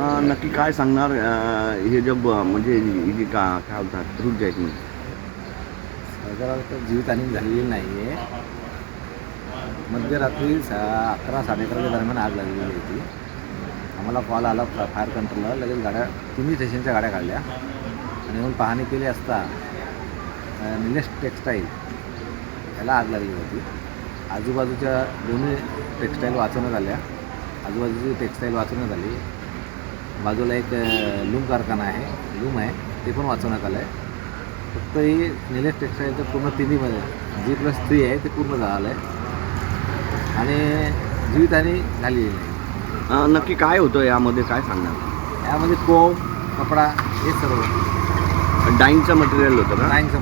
नक्की काय सांगणार हे जे म्हणजे ही जी काय बोलतात रूट आहेत मी साधारणतः जीवितहानी झालेली नाही आहे. मध्यरात्री 11-11:30च्या दरम्यान आग लागलेली होती. आम्हाला कॉल आला फायर कंट्रोलला. लगेच गाड्या तिन्ही स्टेशनच्या गाड्या काढल्या आणि येऊन पाहणी केली असता निलेश टेक्स्टाईल याला आग लागली होती. आजूबाजूच्या दोन्ही टेक्स्टाईल वाचवण्यात आल्या. आजूबाजूची टेक्स्टाईल वाचवण्यात आली. बाजूला एक लूम कारखाना आहे, लूम आहे, ते पण वाचवण्यात आलं आहे. फक्त ही निलेश टेक्स्टाईलचं पूर्ण तिन्हीमध्ये G+3 आहे ते पूर्ण झालं आहे आणि जीवितहानी झालेली नाही. नक्की काय होतं यामध्ये काय सांगणार? यामध्ये कोंब, कपडा हे सर्व डाईंगचं मटेरियल होतं का? डाईंगचं